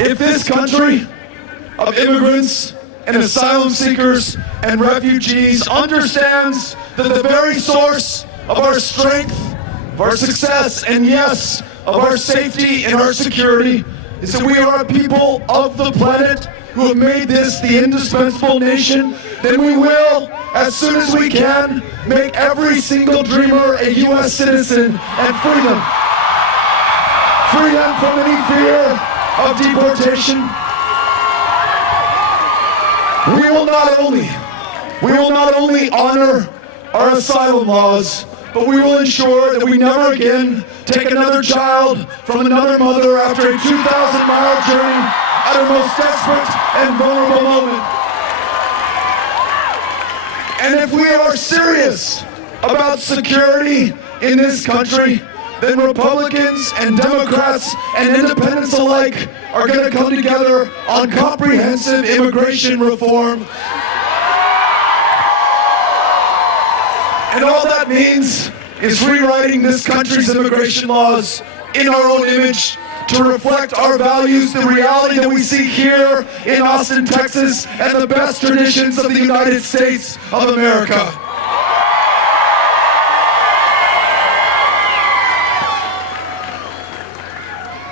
If this country of immigrants and asylum seekers and refugees understands that the very source of our strength, of our success, and yes, of our safety and our security is that we are a people of the planet who have made this the indispensable nation, then we will, as soon as we can, make every single dreamer a U.S. citizen and free them. Free them from any fear of deportation. We will not only honor our asylum laws, but we will ensure that we never again take another child from another mother after a 2,000-mile journey at our most desperate and vulnerable moment. And if we are serious about security in this country, then Republicans and Democrats and independents alike are going to come together on comprehensive immigration reform. And all that means is rewriting this country's immigration laws in our own image to reflect our values, the reality that we see here in Autin, Texas, and the best traditions of the United States of America.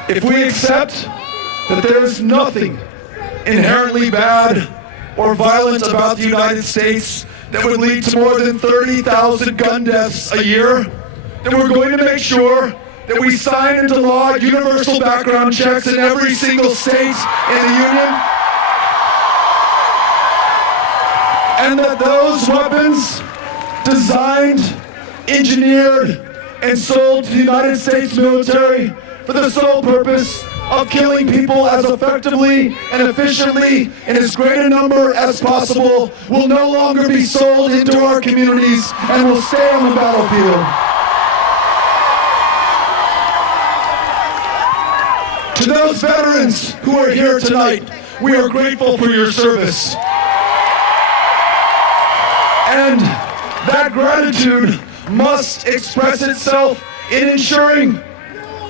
If we accept that there is nothing inherently bad or violent about the United States that would lead to more than 30,000 gun deaths a year, then we're going to make sure that we sign into law universal background checks in every single state in the Union, and that those weapons designed, engineered, and sold to the United States military for the sole purpose of killing people as effectively and efficiently in as great a number as possible will no longer be sold into our communities and will stay on the battlefield. To those veterans who are here tonight, we are grateful for your service. And that gratitude must express itself in ensuring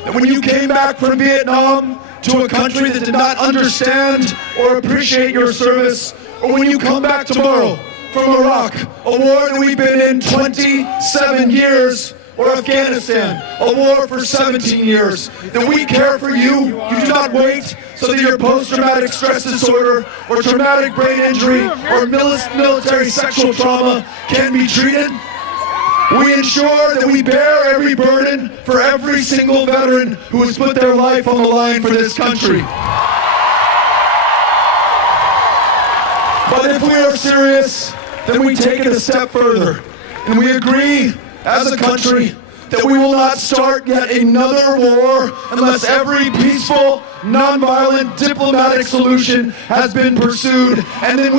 that when you came back from Vietnam to a country that did not understand or appreciate your service, or when you come back tomorrow from Iraq, a war that we've been in 27 years, or Afghanistan, a war for 17 years, that we care for you. You do not wait so that your post-traumatic stress disorder or traumatic brain injury or military sexual trauma can be treated. We ensure that we bear every burden for every single veteran who has put their life on the line for this country. But if we are serious, then we take it a step further, and we agree as a country that we will not start yet another war unless every peaceful, nonviolent, diplomatic solution has been pursued, and then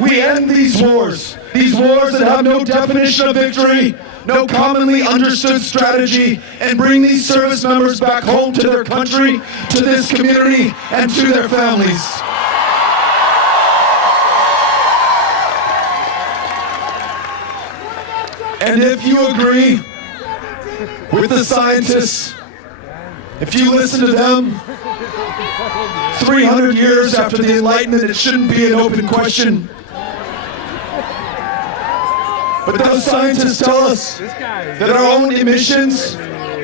we end these wars that have no definition of victory, no commonly understood strategy, and bring these service members back home to their country, to this community, and to their families. And if you agree with the scientists, if you listen to them, 300 years after the Enlightenment, it shouldn't be an open question. But those scientists tell us that our own emissions,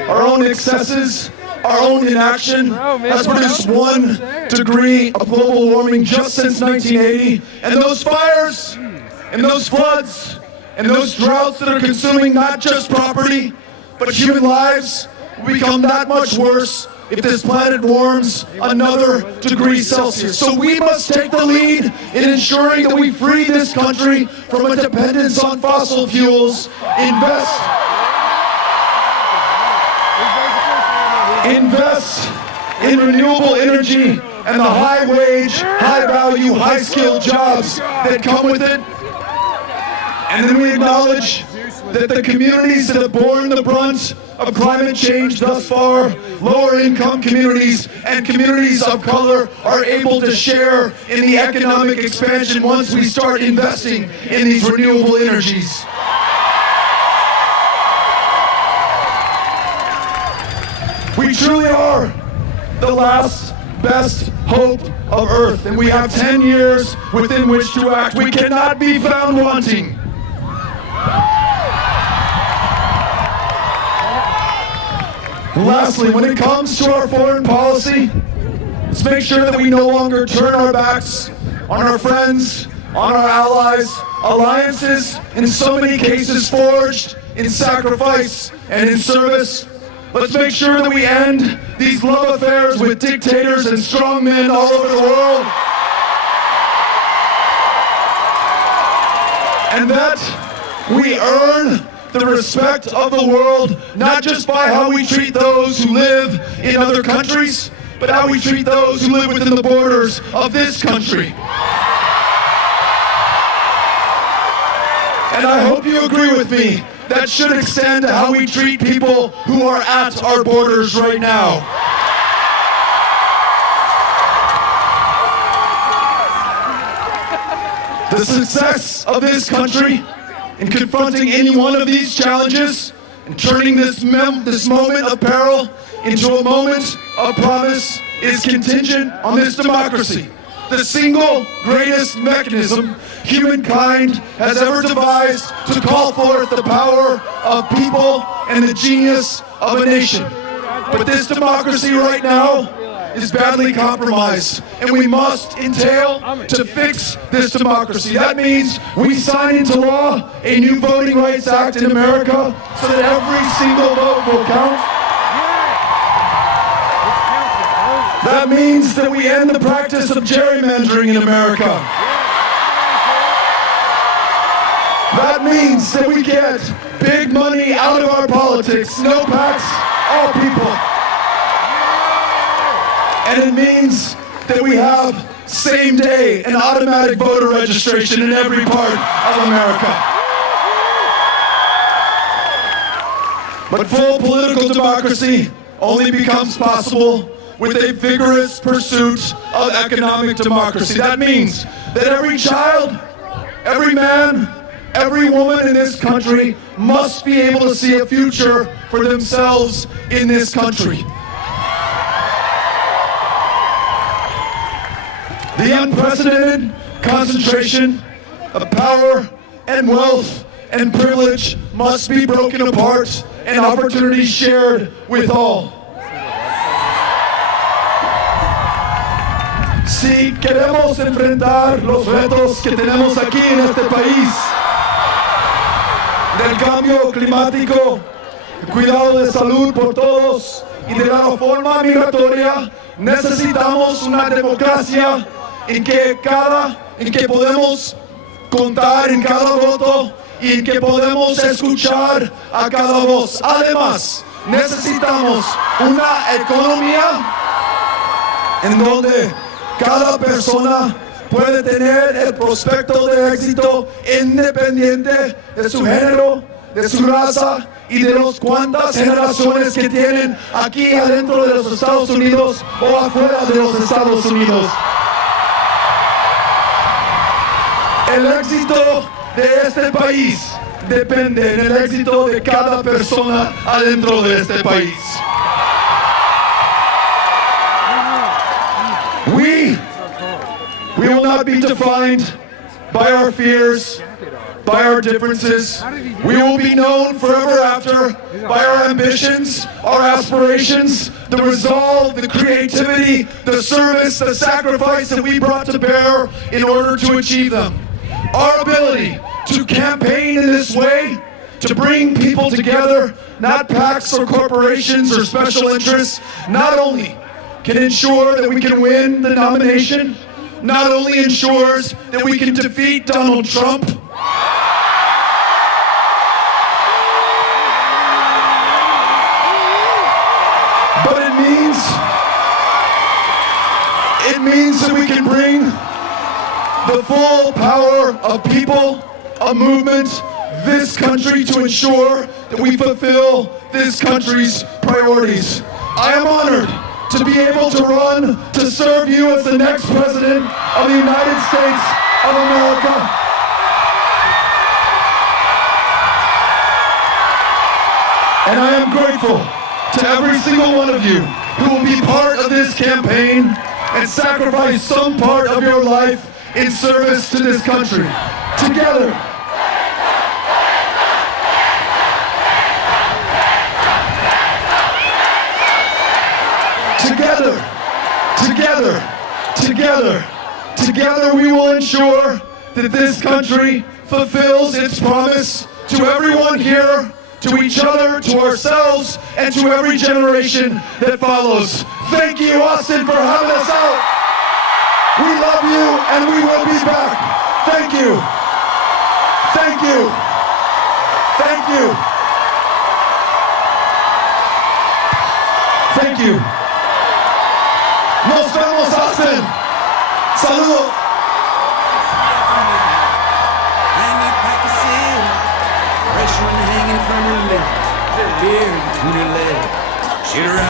our own excesses, our own inaction has produced 1 degree of global warming just since 1980. And those fires, and those floods, and those droughts that are consuming not just property, but human lives will become that much worse if this planet warms another degree Celsius. So we must take the lead in ensuring that we free this country from a dependence on fossil fuels, invest in renewable energy and the high-wage, high-value, high-skilled jobs that come with it. And then we acknowledge that the communities that have borne the brunt of climate change thus far, lower-income communities and communities of color, are able to share in the economic expansion once we start investing in these renewable energies. We truly are the last best hope of Earth, and we have 10 years within which to act. We cannot be found wanting. Lastly, when it comes to our foreign policy, let's make sure that we no longer turn our backs on our friends, on our allies, alliances, in so many cases forged in sacrifice and in service. Let's make sure that we end these love affairs with dictators and strongmen all over the world. And that we earn the respect of the world, not just by how we treat those who live in other countries, but how we treat those who live within the borders of this country. And I hope you agree with me. That should extend to how we treat people who are at our borders right now. The success of this country in confronting any one of these challenges and turning this moment of peril into a moment of promise is contingent on this democracy, the single greatest mechanism humankind has ever devised to call forth the power of people and the genius of a nation. But this democracy right now is badly compromised, and we must entail to fix this democracy. That means we sign into law a new Voting Rights Act in America so that every single vote will count. That means that we end the practice of gerrymandering in America. That means that we get big money out of our politics. No PACs, all people. And it means that we have same-day and automatic voter registration in every part of America. But full political democracy only becomes possible with a vigorous pursuit of economic democracy. That means that every child, every man, every woman in this country must be able to see a future for themselves in this country. The unprecedented concentration of power and wealth and privilege must be broken apart and opportunities shared with all. Si queremos enfrentar los retos que tenemos aquí en este país, del cambio climático, el cuidado de salud por todos y de la reforma migratoria, necesitamos una democracia en que podemos contar en cada voto y en que podemos escuchar a cada voz. Además, necesitamos una economía en donde cada persona puede tener el prospecto de éxito independiente de su género, de su raza y de las cuantas generaciones que tienen aquí adentro de los Estados Unidos o afuera de los Estados Unidos. El éxito de este país depende del éxito de cada persona adentro de este país. We will not be defined by our fears, by our differences. We will be known forever after by our ambitions, our aspirations, the resolve, the creativity, the service, the sacrifice that we brought to bear in order to achieve them. Our ability to campaign in this way, to bring people together, not PACs or corporations or special interests, not only can ensure that we can win the nomination, not only ensures that we can defeat Donald Trump, but it means that we can bring the full power of people, a movement, this country to ensure that we fulfill this country's priorities. I am honored to be able to run to serve you as the next president of the United States of America. And I am grateful to every single one of you who will be part of this campaign and sacrifice some part of your life in service to this country. Together. Together we will ensure that this country fulfills its promise to everyone here, to each other, to ourselves, and to every generation that follows. Thank you, Autin, for having us out. We love you, and we will be back. Thank you. Thank you. Thank you. Thank you. Nos vemos, Autin. Saludos. Fresh one hanging from her lip, beer between her legs. She'd